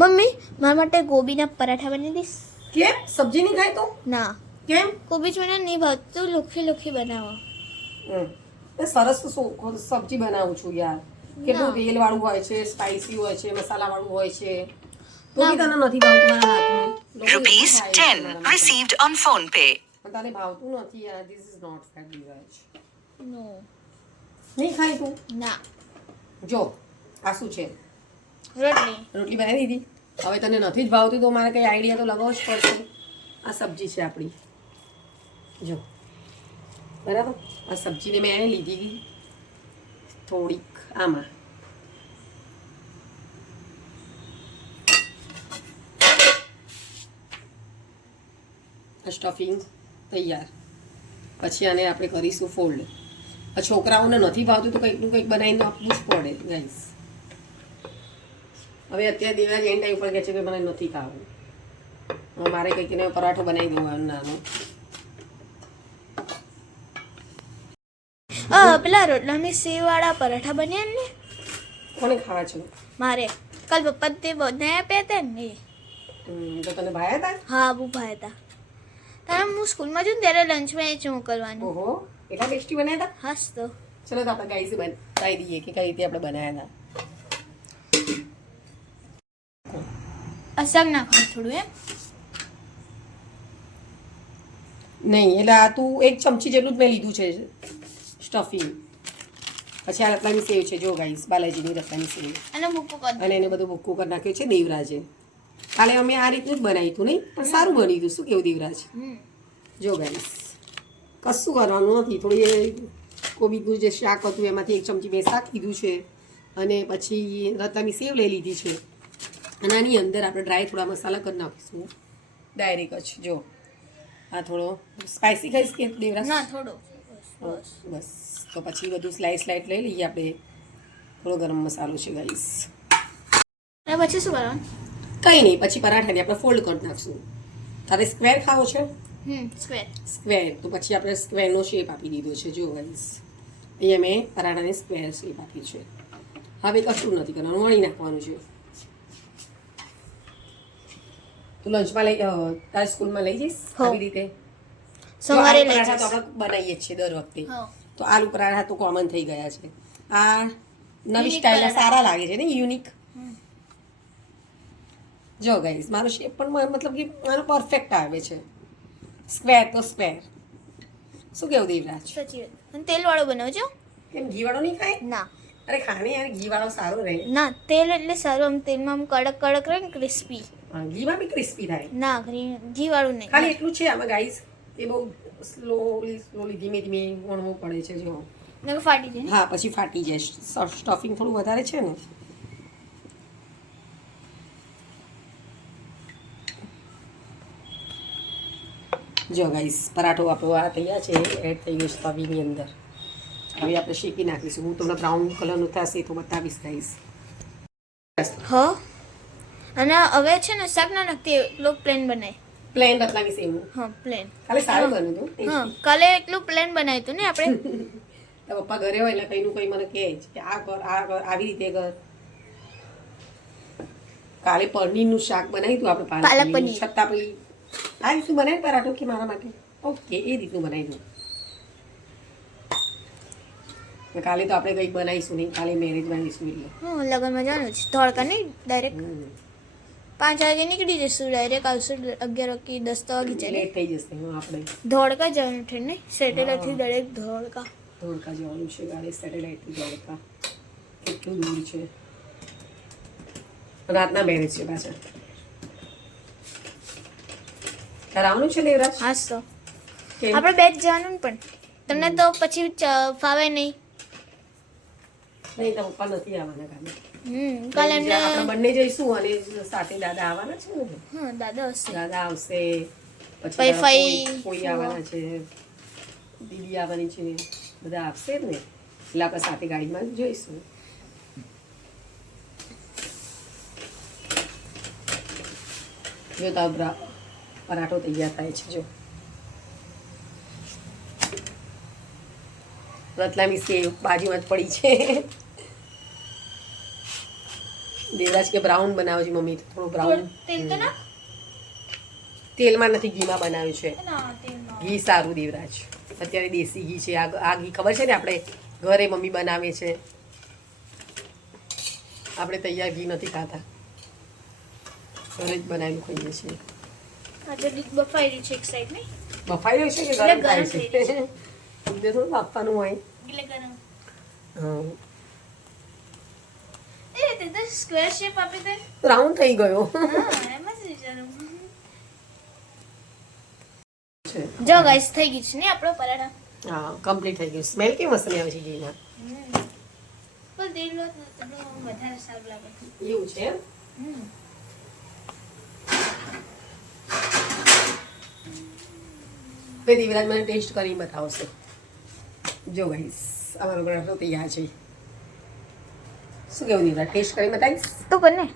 Mummy મારા માટે ગોબીના પરાઠા બનાવી દઈશ? કેમ સબ્જી નહીં ખાય તો? ના, કેમ? કોબી જ મને નહીં ભાવતું, લોખી લોખી બનાવો. એ સરસ સબ્જી બનાવું છું યાર. કેટલું તેલ વાળું હોય છે, સ્પાઇસી હોય છે, મસાલા વાળું હોય છે. તો બી તને નથી ભાવતું મારા હાથનું. ₹10 received on phone pay. તને ભાવતું નથી યાર. ધીસ ઇઝ નોટ ફેર દિવાજ. નો, નહીં ખાય તું? ના. જો આ શું છે? રોટલી. રોટલી બનાવી દીધી. હવે તને નથી જ ભાવતું તો મારે કંઈ આઈડિયા તો લગાવવો જ પડશે. આ સબ્જી છે આપણી. જો બરાબર, આ સબ્જીને મેં લીધી થોડીક આમાં. સ્ટફિંગ તૈયાર. પછી આને આપણે કરીશું ફોલ્ડ. આ છોકરાઓને નથી ભાવતું તો કંઈકનું કંઈક બનાવીને આપવું જ પડે ગાઈસ. હવે અત્યારે દેવાજ એન્ડ ટાઈમ ઉપર કહે છે કે મને નથી ખાવું. હવે મારે કંઈક એને પરાઠો બનાવી દઉં નાનો. પેલા રોટલાની સેવવાળા પરાઠા બન્યા ને? કોને ખાવા છે? મારે કાલ પપ્પા તે બનાવ્યા આપ્યા હતા ને. તો તને ભાયા હતા? હા, બહુ ભાઈ હતા. તારે હું સ્કૂલમાં છું ને ત્યારે લંચમાં એ જ મોકલવાનું. ઓહો, એટલા ટેસ્ટી બનાવ્યા હતા? હાસ તો. ચલો તો આપણે ગાઈસ બતાવી દઈએ કે કઈ રીતે આપણે બનાવ્યા હતા. અસર નાખવાનું થોડું એમ? નહીં, એટલે આ તું 1 ચમચી જેટલું જ મેં લીધું છે સ્ટફિંગ. પછી આ રતલામી સેવ છે, જો ગાઈસ, બાલાજીની રતલામી સેવ. અને ભૂકો કરી અને એને બધું ભૂક્કું કરી નાખ્યું છે દેવરાજે. કાલે અમે આ રીતનું જ બનાવ્યું હતું નહીં, પણ સારું બન્યું હતું. શું કેવું દેવરાજ? જો ગાઈસ, કશું કરવાનું નથી. થોડી કોબીનું જે શાક હતું એમાંથી 1 ચમચી મેં શાક લીધું છે અને પછી રતલામી સેવ લઈ લીધી છે. અને આની અંદર આપણે ડ્રાય થોડા મસાલા કરી નાખીશું ડાયરેક્ટ જ. જો આ થોડો સ્પાઇસી ખાઈશ કે દેવરાજ? ના, થોડો બસ. તો પછી બધું સ્લાઇસ લઈ લઈએ આપણે. થોડો ગરમ મસાલો છે ગાઈસ. અને પછી શું કરવાનું? કંઈ નહીં, પછી પરાઠાને આપણે ફોલ્ડ કરી નાખશું. તારે સ્ક્વેર ખાવો છે? સ્ક્વેર. સ્ક્વેર તો પછી આપણે સ્ક્વેરનો શેપ આપી દીધો છે. જો ગાઈસ, અહીંયા મેં પરાઠાને સ્ક્વેર શેપ આપી છે. હવે કશું નથી કરવાનું, વણી નાખવાનું છે. તું લંચમાં લઈ તારી સ્કૂલમાં લઈ જઈશ આવી રીતે? સવારે લઈ પરાઠા તો જઈશ. આપણે બનાવીએ જ છીએ દર વખતે. હા. તો આલુ પરાઠા તો કોમન થઈ ગયા છે. આ નવી સ્ટાઇલના સારા લાગે છે ને, યુનિક. જો ગાઈસ, મારો શેપ પણ મતલબ કે મારો પરફેક્ટ આવે છે. સ્ક્વેર તો સ્ક્વેર. શું કેવું દેવરાજ? સાચી વાત. અને તેલવાળો બનાવજો. કેમ ઘીવાળો નહીં ખાય? ના અરે ખાને યાર, ઘીવાળો સારો રહે. ના, તેલ એટલે સારું. આમ તેલમાં આમ કડક કડક રહે ને, ક્રિસ્પી. ઘીમાં બી ક્રિસ્પી થાય. ના, ઘીવાળું નહીં. ખાલી એટલું છે આમાં ગાઈસ, એ બહુ સ્લોલી ધીમે ધીમે વણવું પડે છે. જો ને ફાટી જાય. હા, પછી ફાટી જાય. સ્ટફિંગ થોડું વધારે છે ને. જો ગાઈસ, પરાઠો આપણો આ તૈયાર છે, એડ થઈ ગયો છે તવીની અંદર. હવે આપણે શેકી નાખીશું. હું તમને બ્રાઉન કલરનું થશે તો બતાવીશ ગાઈસ. હા. અને હવે છે ને શાક ના નાખતી, એટલો પ્લેન બનાય. પ્લેન રતલામી સેવ. હા, પ્લેન. કાલે સારું બન્યું હતું. હા, કાલે એટલું પ્લેન બનાવ્યું હતું ને આપણે. તો પપ્પા ઘરે હોય એટલે કંઈનું કંઈ મને કહે છે કે આ કર, આ કર, આવી રીતે કર. કાલે પનીરનું શાક બનાવ્યું હતું આપણે, પાલક પનીર. છતાં પછી આ રીતનું બનાવ્યું પરાઠો કે મારા માટે? ઓકે, એ રીતનું બનાવ્યું. કાલે તો આપણે કંઈક બનાવીશું નહીં, કાલે મેરેજ બનાવીશું એટલે. હા, લગ્નમાં જવાનું છે. ધોળકા નહીં, ડાયરેક્ટ 5 વાગે નીકળી જઈશું. ડાયરેક્ટ આવશું 11 કે 10 તો વાગી જાય. લેટ થઈ જશે. હા, આપણે ધોળકા જવાનું છે નહીં, સેટેલાઇટથી ડાયરેક્ટ ધોળકા. ધોળકા જવાનું છે ગાડી, સેટેલાઇટથી ધોળકા. કેટલું દૂર છે. રાતના મેરેજ છે પાછા. કરાવવાનું છે દેવરાજ? હા તો કેમ? આપણે બે જ જવાનું ને, પણ તમને તો પછી ફાવે નહીં. નહીં, તો પપ્પા નથી આવવાના કાલે. કાલે એમને આપણે બંને જઈશું અને સાથે દાદા આવવાના છે ને. હા, દાદા હશે. દાદા આવશે, પછી ફઈ કોઈ આવવાના છે, દીદી આવવાની છે, બધા આવશે જ ને. એટલે આપણે સાથે ગાડીમાં જઈશું. જો તો પરાઠો તૈયાર થાય છે. જો રતલામી સેવ બાજુમાં જ પડી છે. દેવરાજ કે બ્રાઉન બનાવે છે મમ્મી થોડું બ્રાઉન તેલ તો નાખ. તેલમાં નથી ઘીમાં બનાવ્યું છે ના તેલમાં. ઘી સારું દેવરાજ અત્યારે દેશી ઘી છે આ ઘી ખબર છે ને આપણે ઘરે મમ્મી બનાવે છે આપણે તૈયાર ઘી નથી ખાતા ઘરે જ બનાવેલું ખાઈએ છીએ આ તો દીક બફાઈ રહ્યું છે એક સાઈડ નહીં બફાઈ રહ્યું છે કે એટલે ગરમ થાય ગરમ થઈ છે થોડું બાફવાનું હોય એટલે ગરમ. હા એ તે તો સ્ક્વેર શેપ આપી દે. રાઉન્ડ થઈ ગયો હા એમ જ વિચારું. છે જો ગાઈસ થઈ ગઈ છે ને આપણો પરાઠા. હા કમ્પ્લીટ થઈ ગયું સ્મેલ કેવી મસ્ત આવે છે ઘીમાં પણ તેલ લો તો વધારે સારું લાગે. એવું છે એમ? હવે દેવરાજ મને ટેસ્ટ કરી બતાવશે જો ગાઈસ અમારો પરાઠો તૈયાર છે શું કેવું દેવરાજ ટેસ્ટ કરી બતાવીશ તો કરને.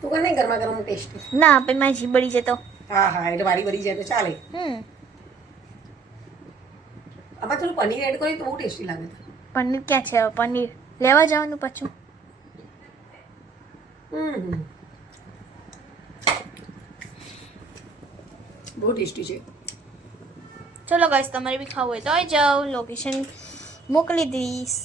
તું કર ગરમા ગરમ ટેસ્ટ ના આપે મારી જીભ બળી જતો. હા હા એટલે વારી ભરી જાય તો ચાલે આમાં થોડું પનીર એડ કરી તો બહુ ટેસ્ટી લાગે પનીર ક્યાં છે હવે? પનીર લેવા જવાનું પાછું. બહુ ટેસ્ટી છે ચલો ગાઈસ તમારે બી ખાવું હોય તો આવી જાઓ લોકેશન મોકલી દઈશ.